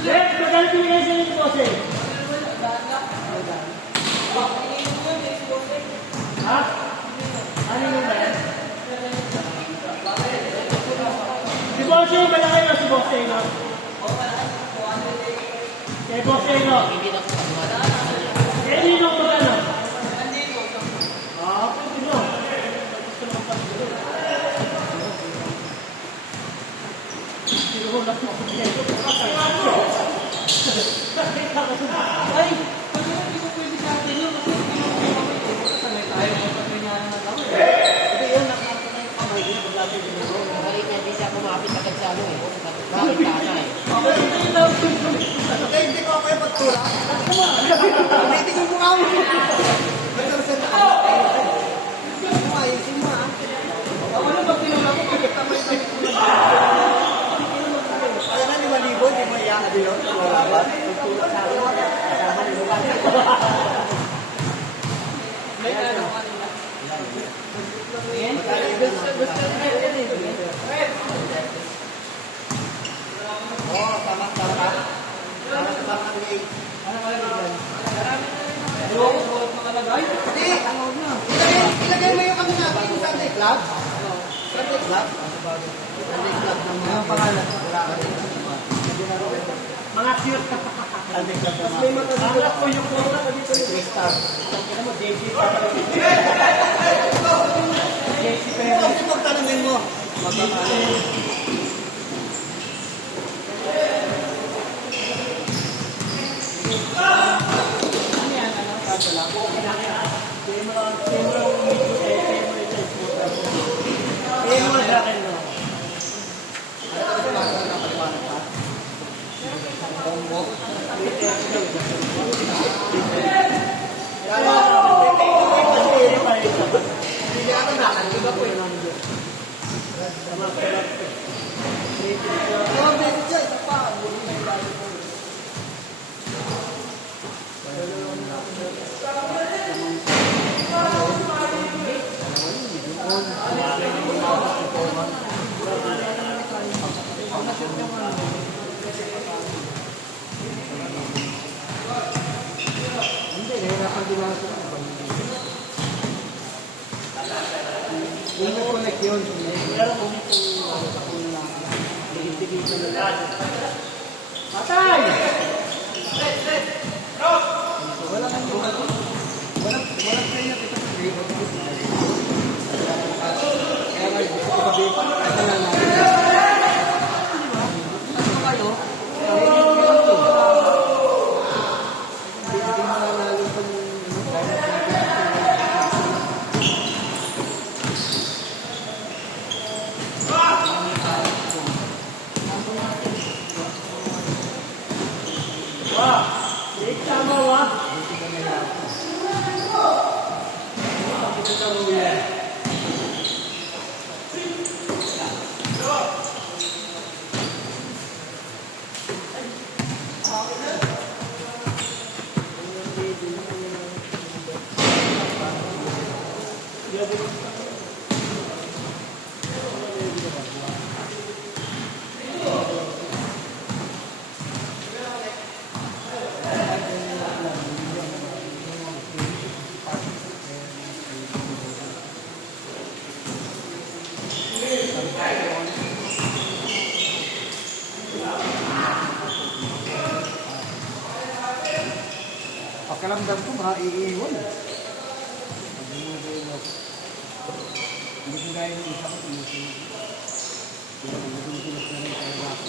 Left, magkano pinigay sa'yo si Boss eh? Ha? Ano yung ba yan? Si Boss eh, malaki no si Boss eh, no? Si Boss eh, no? Eh, hindi nung magano? Ah, pwede no. Siguro lang mo ako dito. Ay! Pag hindi ko pwede sa atin yun, kasi hindi mo sanay tayo, matapay nga naman ako eh. Ito yun, nakakita na yung kamay yun, paglapit yun ito. Balik niya, di siya kumapit agad sa ano eh. Bakit sana eh. Okay, ito yung love ko. Okay, hindi ko kayo pagtulak. Ulitin yung mukha mo. Nagkaroon na ako. Ayusin mo ah. Ako na pag tinulak ko, pagkatamay-tamay ko na. Kaya na 5,000, di mo iyahan yun. Wala ba? May ano ka nila. Gusto yan eh. Oo, tama. Tama ng 8. Ano ka lang? Makalagay? Hindi. Ilagay mo yung kami natin yung Sunday Club. Sunday Club. Sunday Club ng mga pangalan. Mga cute. Sunday Club ng Mas may matagalas ko yung corona ka dito yung Crystal. Kaya mo, JC pa pala. JC pa rin. Kasi pagtanungin mo, magkakaroon. Ano yan? Ano? Kaso lang. Kaya mo lang umito eh. Kaya mo ito smoother. Kaya mo sa akin, no? Hindi ako nakalimutan ko yun. Oh, beses siya, isa pa. Hindi, nahirapan din ako. Yung connect yun. Pero kung Patay! Walang trainer ito sa grade. Kaya nga, gusto ko sabihin, ito na natin. Ano kayo? Hindi mo nanalo pa Tama wa? Pakiramdam ko, maiiwan. Hindi ko gaya ng isa ko, tumusunod. Tumusunod na rin talaga ako.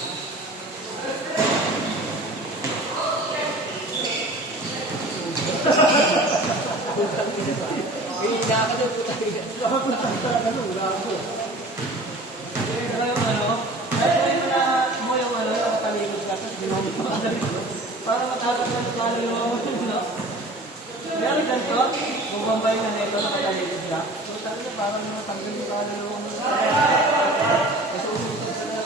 Hindi ka doon, puta ka. Nakapunta talaga nung wala ako. Ano yung ano? Ay, mo yung ano, nakatalikod ka, tapos ginamit mo ka na rin. Para matapos na sa kaluluwa mo, no? Meron ganito, kung bambay na nito, nakatalikod ka. So, talaga, parang matanggal yung kaluluwa mo. Kasi umutot ka na.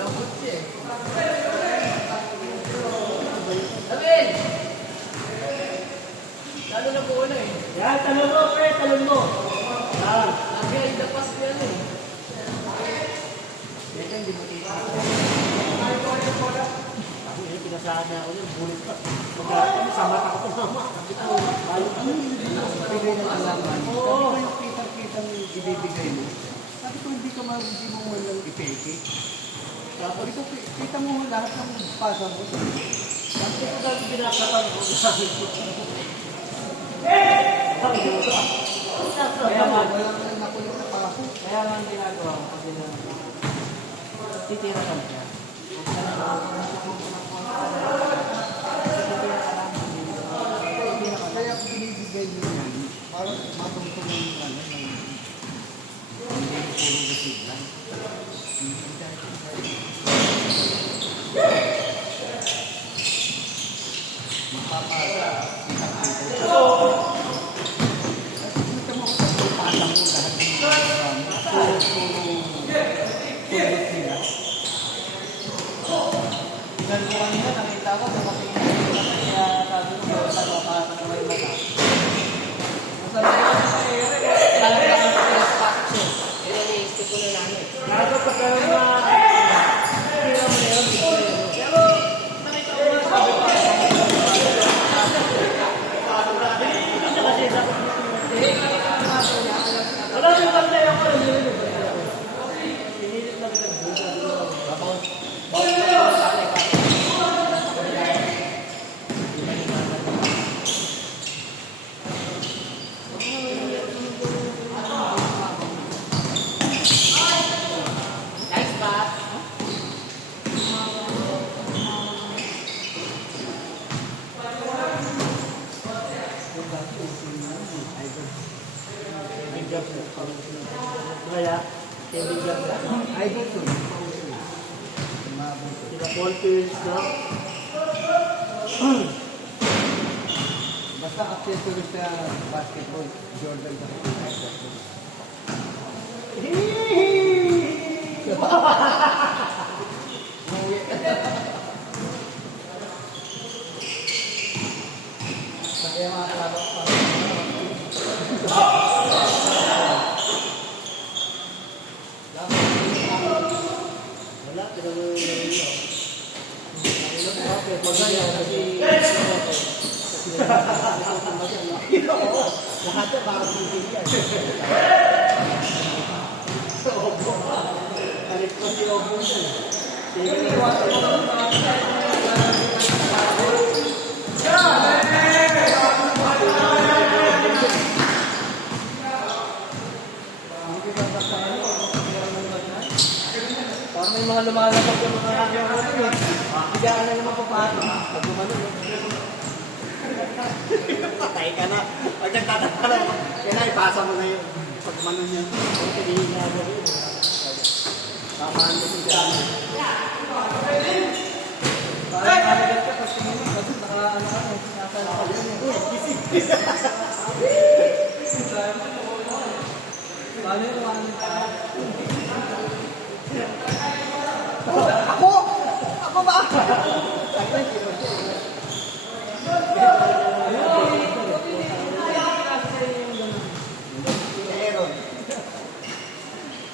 Lambot siya eh. Lalo na po na eh. Yan, talon mo, pre, talon mo. Yan. Lagi ay dapas yan eh. Ito hindi mo kita. Ako yun, pinasahan na ako yun, bulit pa. Pagka sa mata ko ito, mama. Sabi ko, ayaw ko yun. Bigay ng alaman. Oo. Sabi ko yung kitang-kitang ibibigay mo. Sabi ko hindi mo man lang ipeke. Sabi ko, kita mo lahat ng pasa mo. Sabi ko dahil pinakatan ko. Sabi ko. Kaya nga, Wala ka lang nakulong na paso. kaya nga ang ginagawa ko kasi na titira ka siya. Kaya binibigay mo yan, para matungtong yung ano, hindi puro receive lang. Mapapasa, kita-kita. Kita mo, pasa mo lahat ng puro nila. Ganun ko kanina, nakita ko, dumating yung mata, kaya sabi ko, nagpapasa na may mata. Masabi ko sa ere, Talaga ang pinaspatak siya. Ito na i-stick ko na namin. Lalo pag karoon na, tira mo na yun, pero, nakita ko na, sabi ko, kasi dapat wala yung kantay ako, pinilit lang sa buka. Bawal ka lang sa akin. Nice pass. Kaya, kaibigan ka. Idol to. Tumabot to. Sila Paul Pierce, no? Basta accessory sa basketball, Jordan ka rin. Kaya mga kalabak pa. Wala, tinanong yung laro nyo. Okay, pagkaya kasi... Lahat na baka bibigyan. Alit ko si Obo dyan. Sige, iwasan mo lang mga parang may mga lumalabag yung mga radio natin eh. Bigyan na naman papatong. Pag gumano eh. Patay ka na. Pag nagtataka mo, kailangan ipasa mo na yun. Pag manon yan. Hindi na mo rin. Tamaan mo siya dyan. Parang nalagat ka pag tingin mo. Kasi naka-ano ka eh. Nasa nakalimutan eh. Paano yung tumanin ka? Ako! Ako ba? Sakit yun. Meron.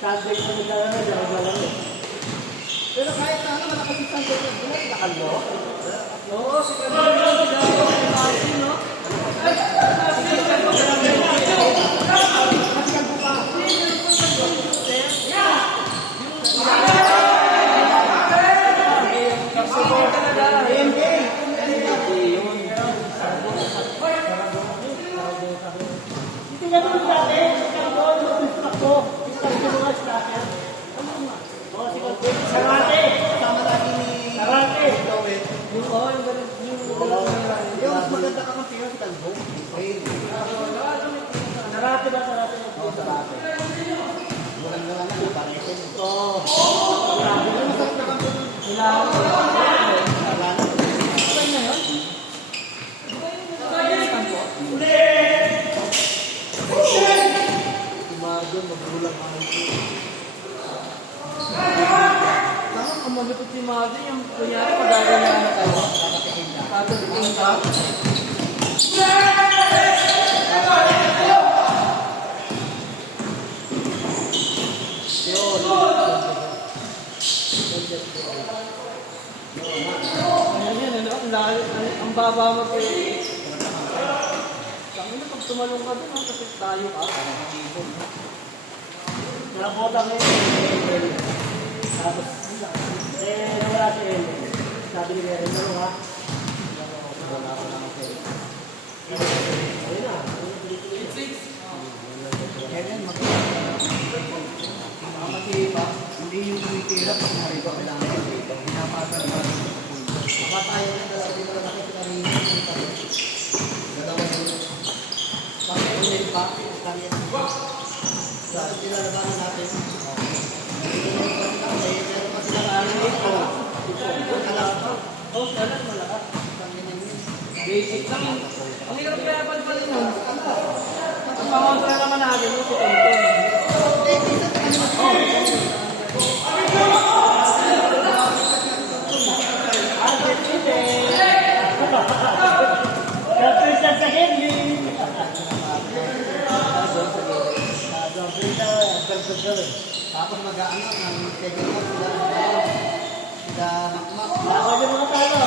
Sunday ko nila na dalawa eh. Pero kahit na ano, malakas yung sandal yung bulat, nakalo. Oo, si Camilo, si Dayo, si Martin, no? Kasama lagi ni Lowell. Yung ganun, Yung mas maganda ka kasi yung talbo. Ayun. Sarate ba, sarate mo? Oo, sarap. Walang naman na, paresin. Oo. Yung masarap na kami. Ilaw. Wala na. Okay na yun? Tumagon, magulang ka Saan ang malupit si Mazi, yung kunyari pag-agal na ano tayo? Tatapikin ka. Yun. Ayan yan, ano? Ang baba mo kayo. Sabi na, pag tumalong ka doon, kasi tayo ka. Nakabota ko yun. Tapos, nawala si Ellen. Sabi ni Ellen, ha? Wala ko naman si Ellen. Ayun na. Kailan hindi yung tumitira pag narito kailangan dito. Pinapatan ba? Makatayo na dalawa dito na nakikita rin yung dalawa dito. Bakit ulit pa? Kaya dapat pinalabanan natin. Meron pa sila kanin dito. Oh, salat malakas. Basic lang yun. Ang hirap kaya palpalin nun. Ang pangontra naman natin yun si Tonton. Kapit sa Henry. Tapos mag-aano ng second half sila makmak. Ako din mga talo.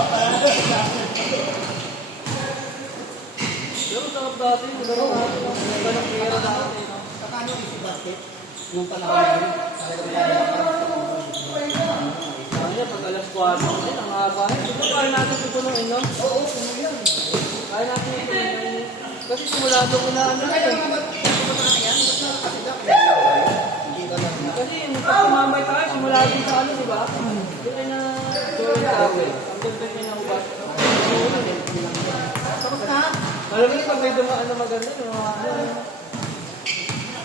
Pero sarap dati, nagano natin. Nagano kaya natin. Kakano yung si basket? Yung panahon na yun. Kaya pag alas 4, ang haba. Ito kaya natin tutulungin, no? Oo, ano yan? Kaya natin tutulungin. Kasi simula doon ko na ano Kaya yun. naman, hindi ba lang na? Kasi nung pagkumamay tayo, simula din sa ano, di ba? Doon ay na tuloy sa akin. Ang ganda niya na ubas. Tapos na? Alam mo pag may dumaan na maganda, yung mga ano.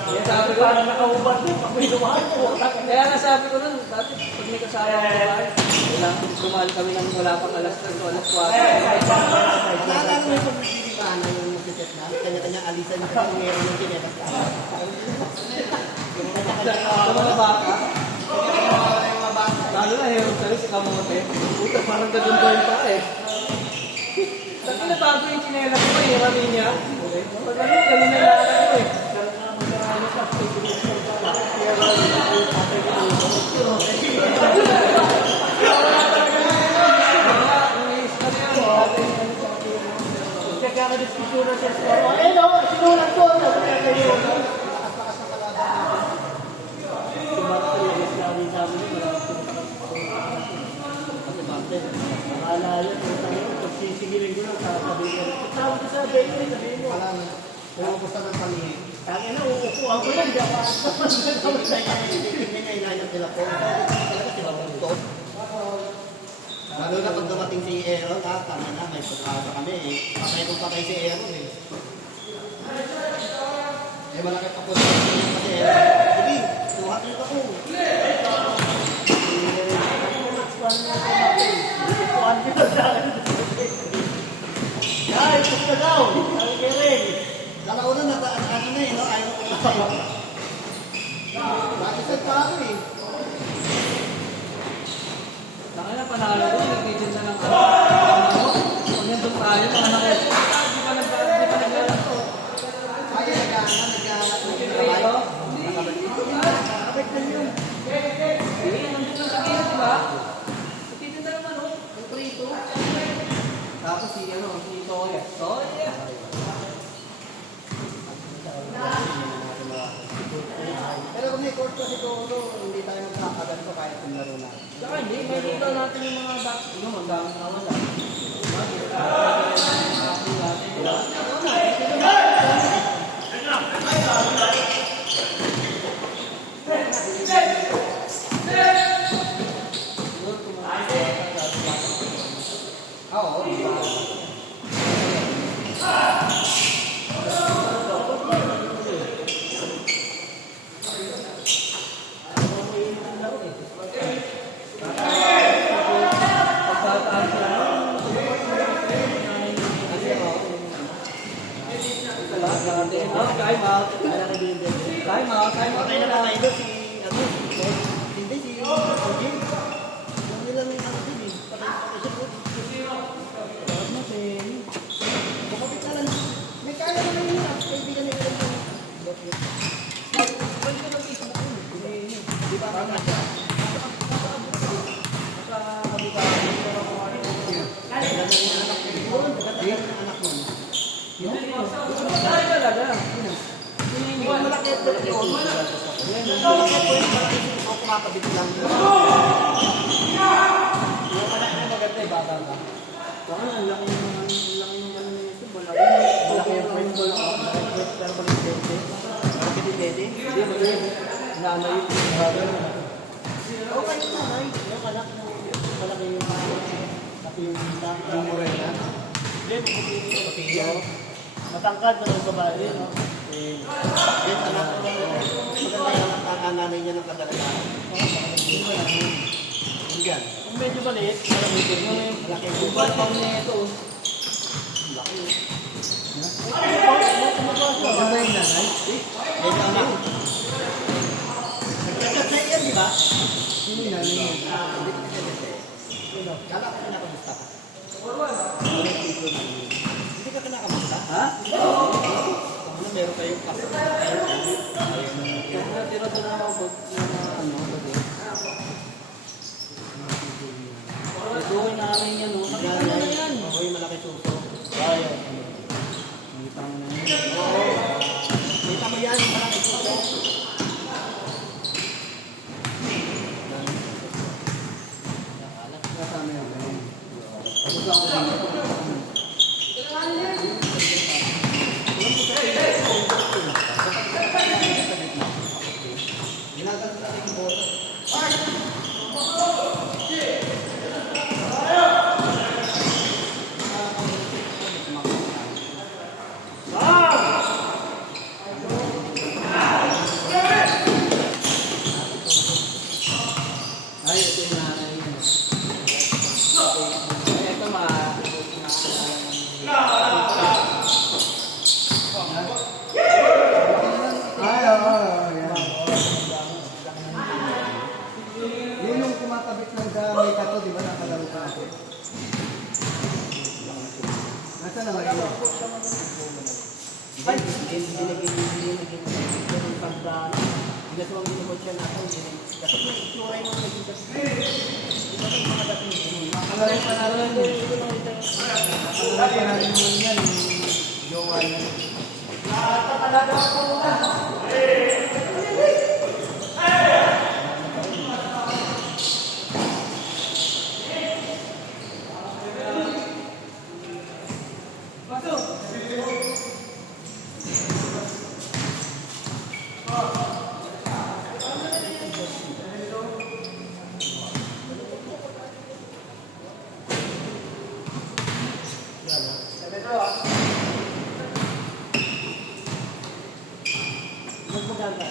Kaya sabi ko, Parang nakaubad din pag may dumaan ko. kaya nga sabi ko nun, dati pag may kasama ko tayo, dumaan kami ng wala pang alas 3 o alas 4. Naalala mo yung pagbibigaan na yung magsiset na? Kanya-kanya alisan kasi meron yung tinetas ka. Sa mga baka, lalo na hero sa si Kamote. Puta, parang gadundoy pa eh. Sabi na bago yung chinelas ko, hirami niya. Pag ano, ganun na lang ako eh. Kaya ka diskutura sa score. Ayun o, sinulat ko. Sabi niya kayo. Akala yun, pagsisigilin ko lang, sasabihin ko. Tawag ko sa bakery, sabihin mo. Wala na. Pumupusta ng palihin. Tangin na, uupuan ko lang, di ako. Hindi niya inayang nila po. Talaga sila po. Lalo na pag dumating si Aaron, tama na, may pag-asa kami eh. Patay kung patay si Aaron eh. Eh, malaki pa po sa kanya kasi Aaron. Sige, suhat niyo ako. Uupuan ko lang sa akin. Ay, pusta daw. Sabi kay Ren. Dalawa na, ano na eh, no? Ayaw ko patay. Bakit pa ako eh. Tangin na panalo ko, nag-agent na lang ako. Pag nandun tayo, mga nakita. Di pa naglalaro to. Ay, Ito? nakabalik na yun. Hindi, nandun lang sa gilid, di ba? Nagtitinda naman, oh. Ang prito. Tapos si Toya. Toya. Pero kung may court kasi Toro, hindi tayo magkakaganto kahit kung laro na. Saka hindi, may dito natin yung mga back. Ano, ang dami na wala. Oo, di ba? Pagkataan sila. Time out. Time out. Time out. Okay na naman ito si, ano, hindi si Jim. Yung nilang ano din eh. Patay siya. Bukapit na lang. May kaya naman yun. Kaibigan nila lang. Tama siya. Anak mo. Ay, talaga. Malaki at malaki. Kumakabit lang. Yung anak mo maganda eh, bata ka. Baka ang laki ng ano nito. Malaki yung point ko lang. Pero balik dete. Malaki din dete. Hindi, magaling. Nanay yung bagay. Okay yung nanay. Yung anak mo. Malaki yung pati yung kita. Yung morena. Pati yung matangkad na ng babae. No? Yes, anak ko lang. Maganda yung nanay niya ng kadalasan. Yan. Kung medyo maliit, malaki din. Malaki yung Yung bata niya ito. laki. Maganda yung nanay. Medyo anak. Nagkakasay yan, di ba? Sino yung nanay niya? Kala ko kinakamusta ka. Hindi ka kinakamusta? Ha? Ano, meron kayong kaso. Kaya natira doon ako pag ano, pag Ituloy namin yan, no? Nakita mo na yan. Uy, malaki suso. Ayaw. Nakita mo na yan. Kita mo yan, malaki suso. Kasama yung ganun. Tapos ako dito. Ginaganto natin yung boto. Ay, ito yung nanay niya. Ito Ay, oo, yan. Yun yung kumatabit ng may kato, di ba? Nakalaro ka natin. Nasaan na ngayon? Ay, hindi naging pagdaan. Hindi ko ang ginamot siya na ako. Kasi yung itsura yung mga naging kasi. Iba yung mga dating. Nakalaro pa na rin. Nakalaro ka natin naman yan. Yung jowa niya. Magpaganda.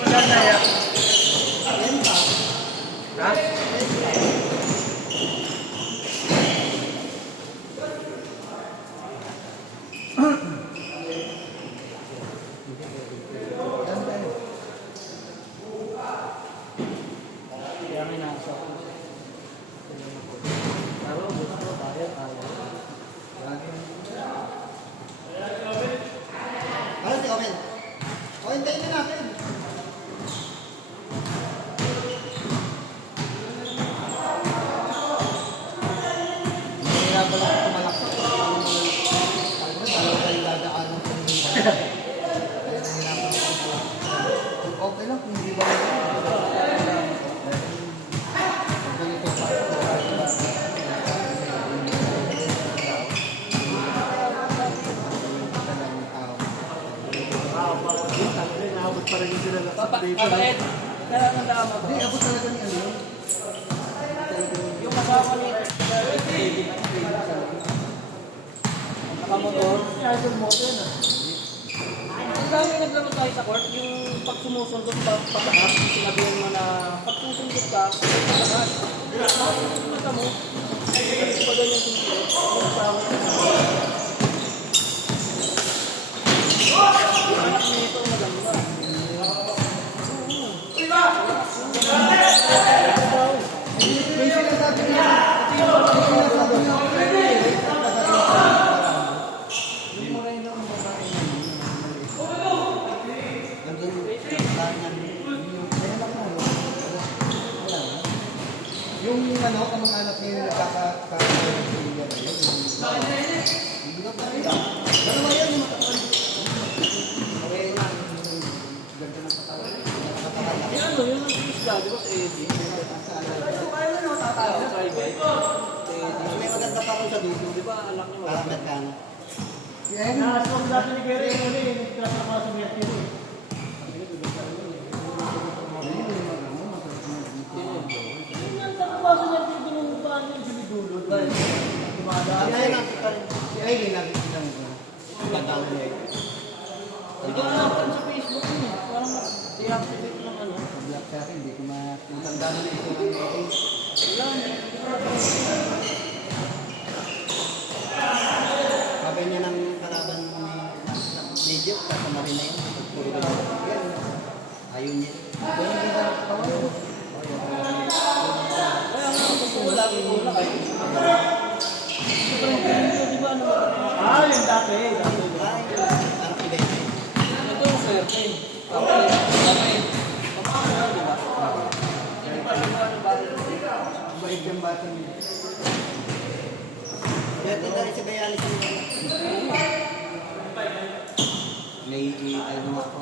Maganda yan. Yan pa. Ha? Ganda yun. Kaya may nasa ako. Pero gusto tayo. Ano si Owen? O, hintayin na natin. Mahirapan lang kumalaksak. Alam mo, dalawa kayo dadaanan sa mga kaya nahirapan ako kumalaksak. Okay lang kung hindi ba ganito pa ako. Naabot pa rin sila na Papait. Kaya ang dama ko. Hindi, abot talaga ni ano yun. Yung kasama ni nakamotor. Idol mo ito yun ah. Ang dami naglaro tayo sa court, yung pag sumusundot ka pataas, sinabihan mo na pag susundot ka, pataas. Nakasusunod mo, pa ganyan sundot, yung sahod. Yung anak niya ito maganda. May sinasabi niya. May sinasabi niya. Yung moray na ang babae niya. yung ano, kamag-anak niya yung nagkaka-pamilya na yun. Hindi na pa rin. Dalawa yan yung matakal. Okay na. Ganda ng katawan. Eh ano, yun ang isla, di ba sa Eddie? May maganda pa rin sa dito. Di ba anak niya Parang maganda? magkano. Nakaswag dati ni Gary, ano eh, nagkasama sa Mercury eh. Yung nakapasa niya dito nung paano yung sumidulod. Dumadaan. Ay, nakita rin. Si Aileen, nakikita mo ko. Ganda mo niya. Hindi ko nakapaan sa Facebook yun eh. Parang deactivate ng ano. Black sa akin, hindi ko matanda na ito ng Aileen. Wala, Sabi niya ng kalaban ni Jeff, kasama rin na yun. Ayaw niya. kaya nga, wala kayo. Sobrang galing di ba ano? Yung dati. Anak ni Bebe. Ito yung swerte. Dati. Paano di ba? Bait yung bata niya. Kaya tinda rin si Bayani sa mga. May ano ako.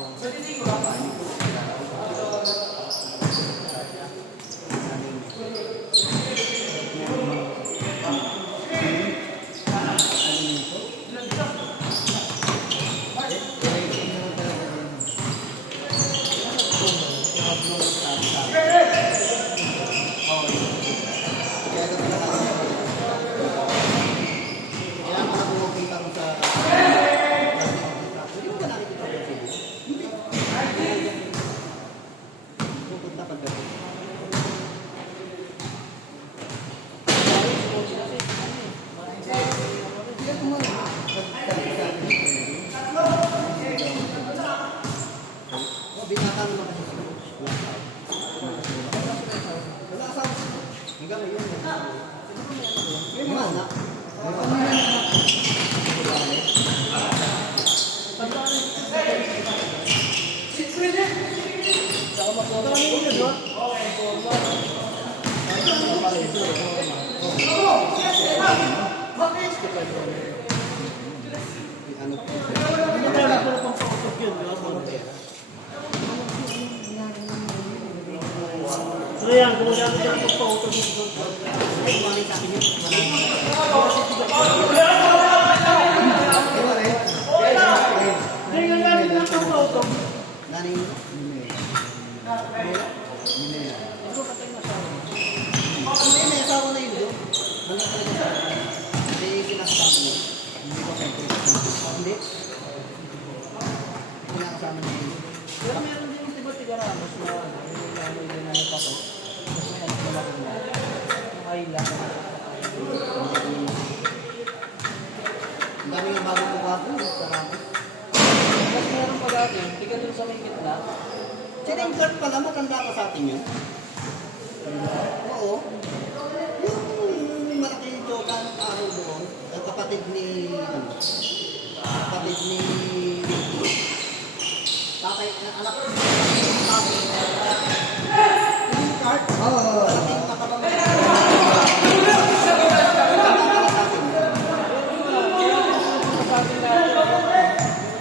Binata naman kasi sa wala asawa. Hanggang ngayon. May mga anak. Saka makuha yun, di ba? Ano po? Hindi na lang pala pang pautok yun, di ba? So yan, kung wala ka pang pautok yun, Ay, kumamit sa akin yun. hindi nga yan lang pang pautok. Nanay mo? Ano ka tayo masawa? Hindi, may asawa na yun doon. Hanggang talaga sa akin. Kasi kinakasama niya. Hindi ko kayo hindi. Kinakasama niya yun. Pero meron din yung tiba-tiga ramos na ano yung nanay pa ko. Mas may ano naman ko na. Yung ayla. Ang dami ng bagong mukha ko. Sarap. Mas meron pa dati, tiga dun sa may gitna. Si Ringkart pala, matanda ka sa atin yun. Oo. Yung malaki yung choka ng araw doon, ang kapatid ni... Kapatid ni... Tatay, anak ni tatay. Ringkart? Oo. Malaki yung makabang...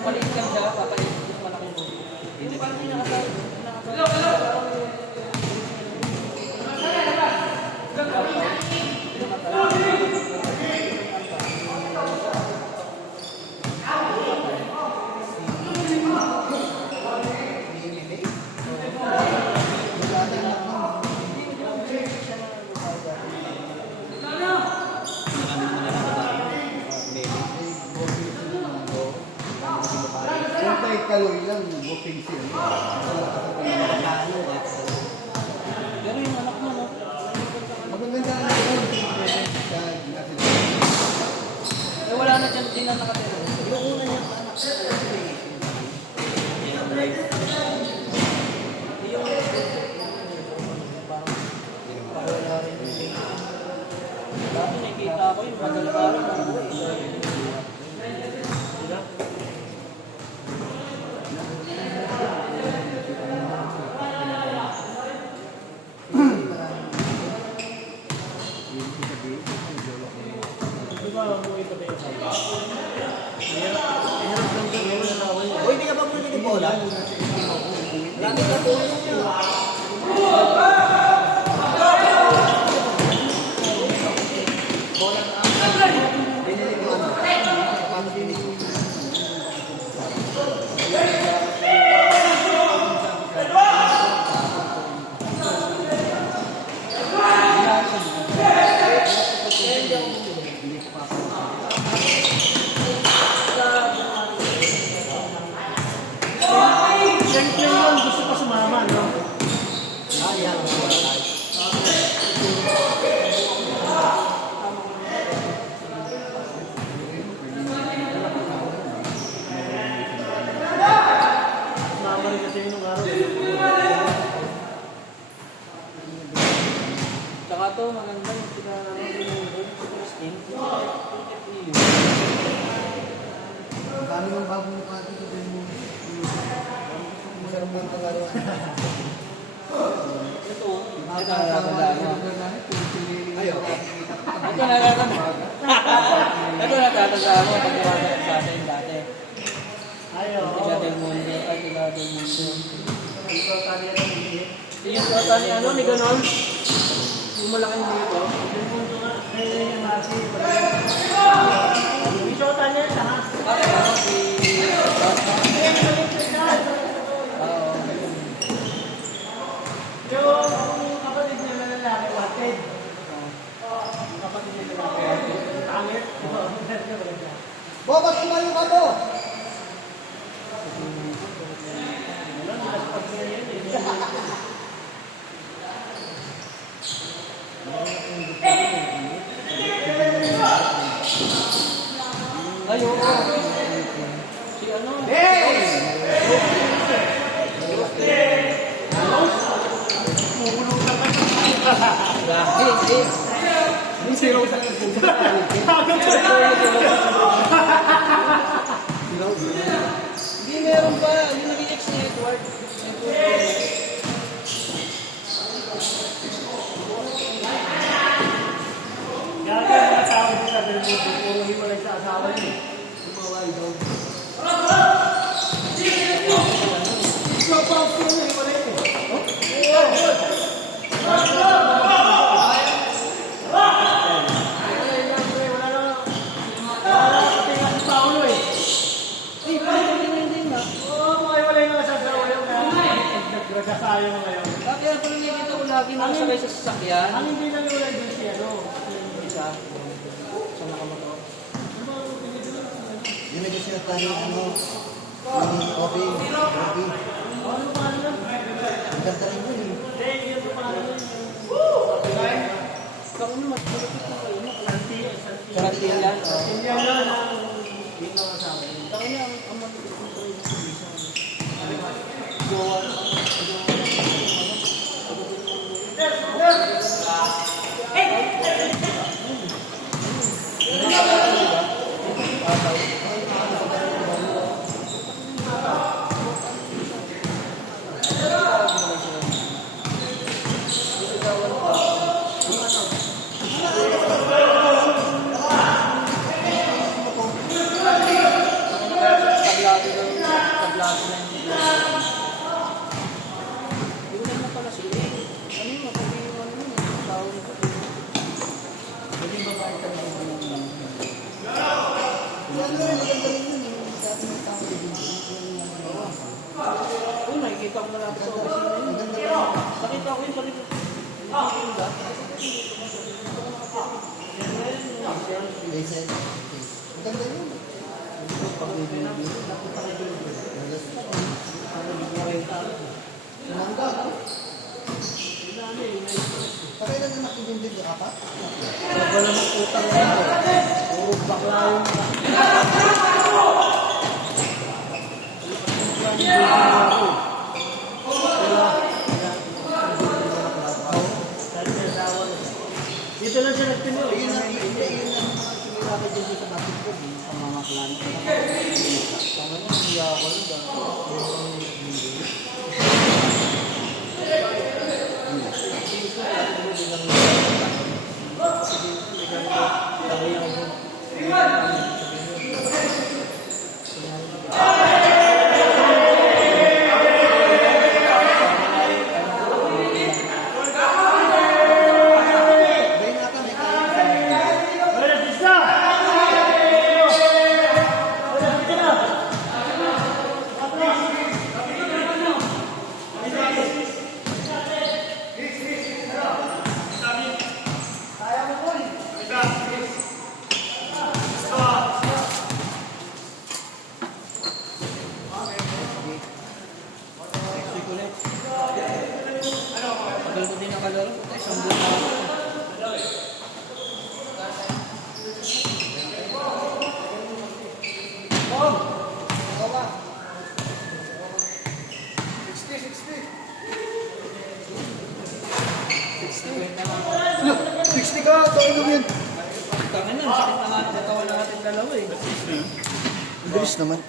Palit lang siya, papalit yung malaking buko. Hindi pa rin nakasabi. Kaloy lang, booking siya. Pero yung anak mo, no? Magaganda na yun. Eh wala na dyan din ang nakatira. Yung una niya pa anak. Yung parang wala rin yung tingin. Dati nakikita ko yung madalakaran ng buhay. Diba? bola. Lagi ka po niya. Bola na binili ko ano. Paano binili? Siyempre yun, gusto pa sumama, no? Yan. Sumama rin kasi yun nung araw. Tsaka to, maganda yung skin. Paano yung bagong mukha dito din mo? Masarap ng pangalawan. Ito, Ayaw. ito natatanda mo pag iwanan sa atin dati. Ayaw. Tiga del Mundo. Yung kata ni ano, ni Ganon. Yung malaking dito. Yung kata niya, ha? Yung kapatid niya na lalaki, wanted. Yung kapatid niya na lalaki, wanted. Pangit. Bobas, kumayo ka to! Ay, oo. Si ano? Yung si Rose ang nagpunta. Hindi, meron pa. Yung naging ex ni Edward. Gagawin ang asawa niya sa Belmundo. Puro hiwalay sa asawa niya. Umaway daw. Ikaw pa ang sino na hiwalay ko. Nagkasayang ngayon. Kaya pala nakikita ko lagi nakasakay sa sasakyan. Ang hindi na wala din si ano, isa. Sa nakamotor. Yun na kasi natali ano, yung coffee. Ano pa ano? Ang ganda rin yun. Hindi, yun pa ano. Woo! Kung ano, mas malapit na kayo. Karantin yan. Karantin yan lang. Ang niya, ang malapit na kayo. Jowa. Nakikita ko na lang sa opisina yun. Nakita ko yun, sabi ko. Jason. Ang ganda yun. Mangga. Patay na naman nakibindig ka pa? Wala namang utang na ito. Puro bakla yung dito lang siya nagtinyo. Yun ang sumirapit din sa batik ko. Pamamaklan. Tama na, hindi ako nakalaro. Isang buwan na ako. Bom! Ikaw ka. 60, 60. 60 ka, tayo mo yun. Tangin na, sakit na nga ng katawan ng ating dalawa eh. Bilis naman.